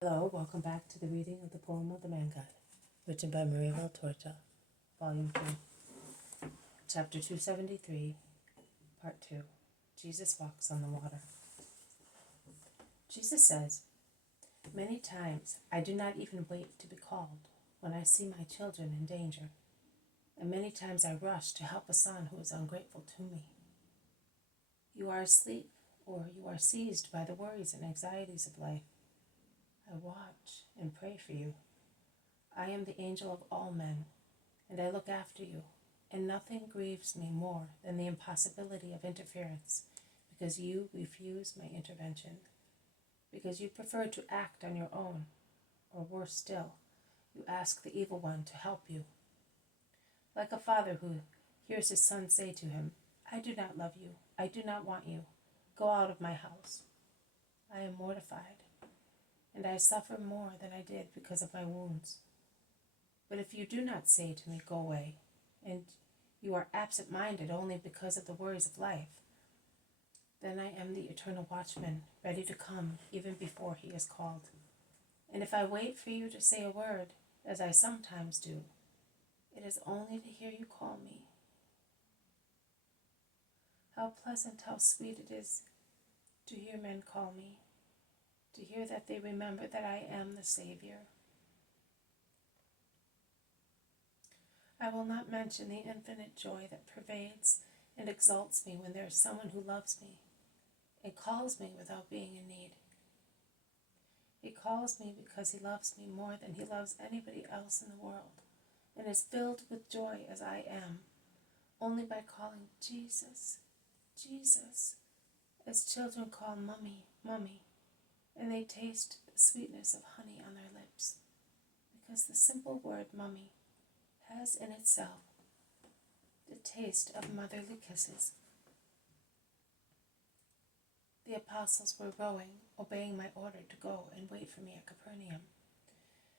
Hello, welcome back to the reading of the poem of the Man God, written by Maria Valtorta, Volume 3, Chapter 273, Part 2. Jesus walks on the water. Jesus says, "Many times I do not even wait to be called when I see my children in danger, and many times I rush to help a son who is ungrateful to me. You are asleep, or you are seized by the worries and anxieties of life. I watch and pray for you. I am the angel of all men, and I look after you, and nothing grieves me more than the impossibility of interference, because you refuse my intervention, because you prefer to act on your own, or worse still, you ask the evil one to help you. Like a father who hears his son say to him, 'I do not love you, I do not want you, go out of my house.' I am mortified, and I suffer more than I did because of my wounds. But if you do not say to me, 'Go away,' and you are absent-minded only because of the worries of life, then I am the eternal watchman, ready to come even before he is called. And if I wait for you to say a word, as I sometimes do, it is only to hear you call me. How pleasant, how sweet it is to hear men call me, to hear that they remember that I am the Savior. I will not mention the infinite joy that pervades and exalts me when there is someone who loves me and calls me without being in need. He calls me because he loves me more than he loves anybody else in the world, and is filled with joy as I am, only by calling Jesus, Jesus, as children call Mummy, Mummy, and they taste the sweetness of honey on their lips, because the simple word Mummy has in itself the taste of motherly kisses. The apostles were rowing, obeying my order to go and wait for me at Capernaum.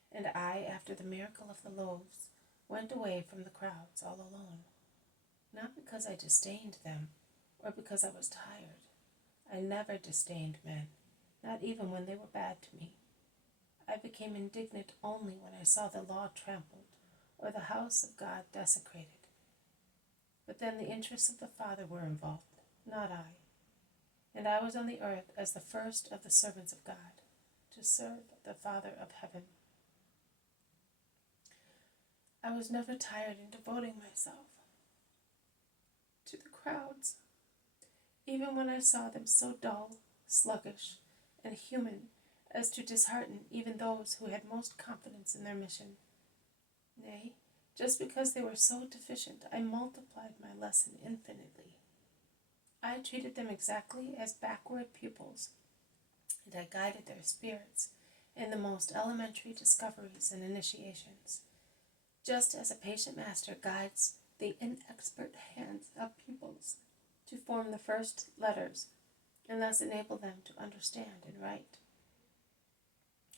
And I, after the miracle of the loaves, went away from the crowds all alone, not because I disdained them, or because I was tired. I never disdained men, not even when they were bad to me. I became indignant only when I saw the law trampled, or the house of God desecrated. But then the interests of the Father were involved, not I. And I was on the earth as the first of the servants of God, to serve the Father of heaven. I was never tired in devoting myself to the crowds, even when I saw them so dull, sluggish, and human as to dishearten even those who had most confidence in their mission. Nay, just because they were so deficient, I multiplied my lesson infinitely. I treated them exactly as backward pupils, and I guided their spirits in the most elementary discoveries and initiations, just as a patient master guides the inexpert hands of pupils to form the first letters, and thus enable them to understand and write.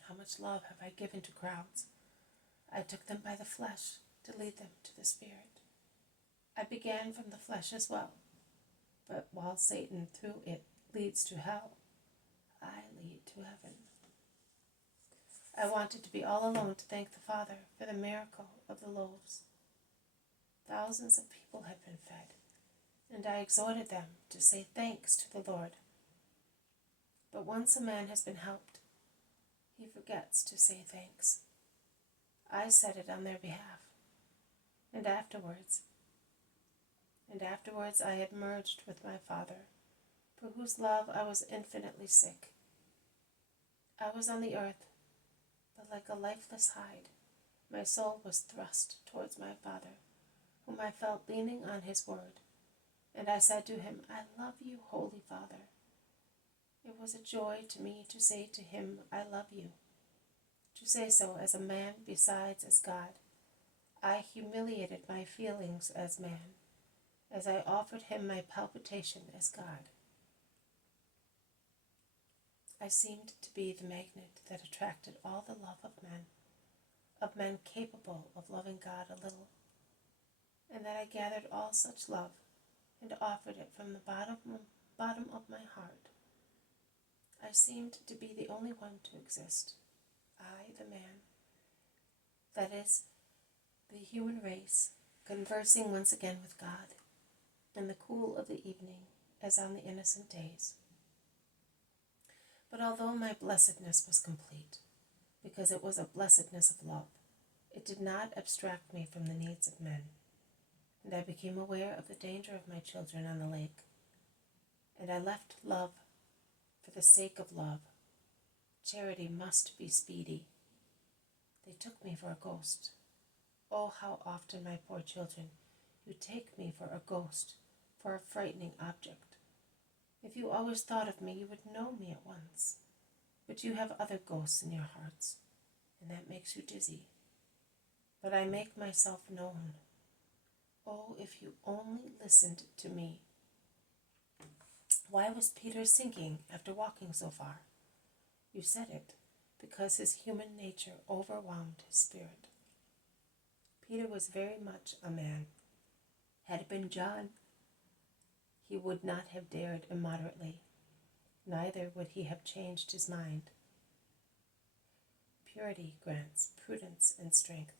How much love have I given to crowds? I took them by the flesh to lead them to the Spirit. I began from the flesh as well, but while Satan through it leads to hell, I lead to heaven. I wanted to be all alone to thank the Father for the miracle of the loaves. Thousands of people had been fed, and I exhorted them to say thanks to the Lord. But once a man has been helped, he forgets to say thanks. I said it on their behalf, and afterwards I had merged with my Father, for whose love I was infinitely sick. I was on the earth, but like a lifeless hide, my soul was thrust towards my Father, whom I felt leaning on his word, and I said to him, 'I love you, Holy Father.' It was a joy to me to say to him, 'I love you,' to say so as a man besides as God. I humiliated my feelings as man, as I offered him my palpitation as God. I seemed to be the magnet that attracted all the love of men capable of loving God a little, and that I gathered all such love and offered it from the bottom of my heart. I seemed to be the only one to exist, I, the man, that is, the human race, conversing once again with God, in the cool of the evening, as on the innocent days. But although my blessedness was complete, because it was a blessedness of love, it did not abstract me from the needs of men, and I became aware of the danger of my children on the lake, and I left love for the sake of love. Charity must be speedy. They took me for a ghost. Oh, how often, my poor children, you take me for a ghost, for a frightening object. If you always thought of me, you would know me at once. But you have other ghosts in your hearts, and that makes you dizzy. But I make myself known. Oh, if you only listened to me. Why was Peter sinking after walking so far? You said it, because his human nature overwhelmed his spirit. Peter was very much a man. Had it been John, he would not have dared immoderately, neither would he have changed his mind. Purity grants prudence and strength.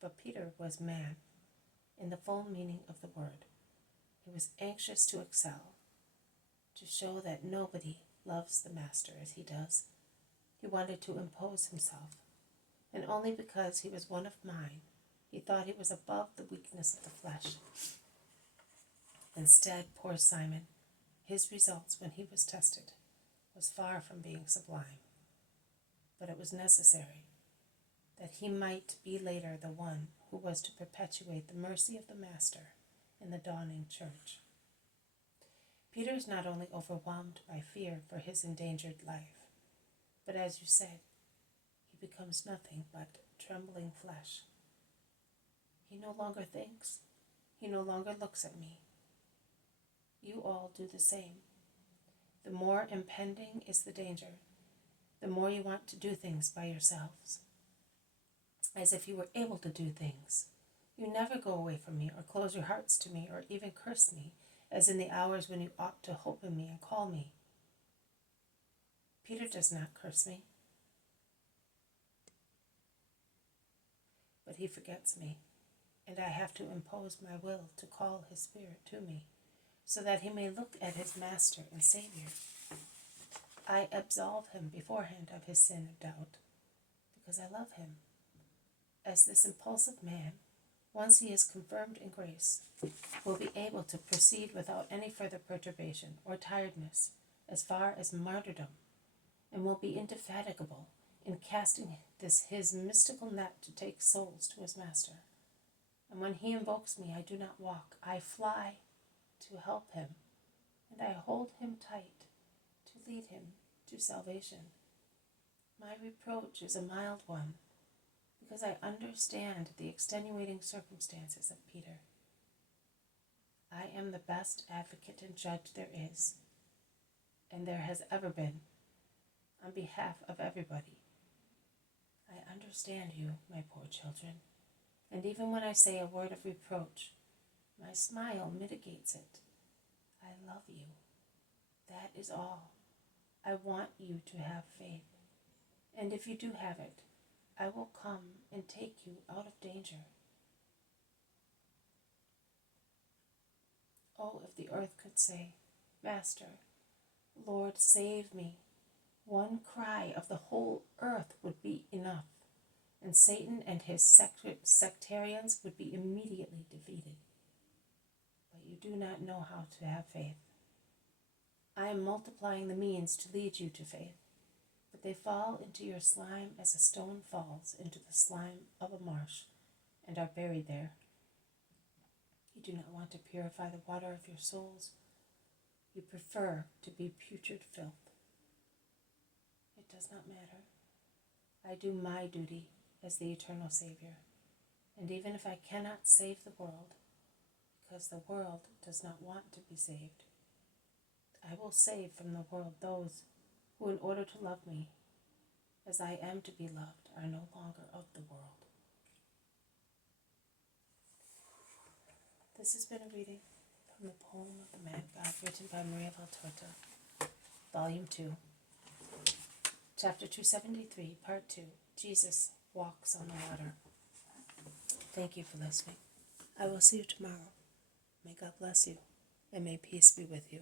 But Peter was man, in the full meaning of the word. He was anxious to excel, to show that nobody loves the Master as he does. He wanted to impose himself, and only because he was one of mine, he thought he was above the weakness of the flesh. Instead, poor Simon, his results when he was tested was far from being sublime. But it was necessary that he might be later the one who was to perpetuate the mercy of the Master in the dawning church. Peter is not only overwhelmed by fear for his endangered life, but as you said, he becomes nothing but trembling flesh. He no longer thinks. He no longer looks at me. You all do the same. The more impending is the danger, the more you want to do things by yourselves, as if you were able to do things. You never go away from me or close your hearts to me or even curse me, as in the hours when you ought to hope in me and call me. Peter does not curse me, but he forgets me, and I have to impose my will to call his spirit to me, so that he may look at his Master and Savior. I absolve him beforehand of his sin of doubt, because I love him. As this impulsive man, once he is confirmed in grace, will be able to proceed without any further perturbation or tiredness as far as martyrdom, and will be indefatigable in casting his mystical net to take souls to his Master. And when he invokes me, I do not walk, I fly to help him, and I hold him tight to lead him to salvation. My reproach is a mild one, because I understand the extenuating circumstances of Peter. I am the best advocate and judge there is, and there has ever been, on behalf of everybody. I understand you, my poor children, and even when I say a word of reproach, my smile mitigates it. I love you. That is all. I want you to have faith, and if you do have it, I will come and take you out of danger. Oh, if the earth could say, Master, Lord, save me. One cry of the whole earth would be enough, and Satan and his sectarians would be immediately defeated. But you do not know how to have faith. I am multiplying the means to lead you to faith, but they fall into your slime as a stone falls into the slime of a marsh and are buried there. You do not want to purify the water of your souls. You prefer to be putrid filth. It does not matter. I do my duty as the eternal Savior, and even if I cannot save the world, because the world does not want to be saved, I will save from the world those who, in order to love me, as I am to be loved, are no longer of the world. This has been a reading from the poem of the Man God, written by Maria Valtorta, Volume 2, Chapter 273, Part 2, Jesus Walks on the Water. Thank you for listening. I will see you tomorrow. May God bless you, and may peace be with you.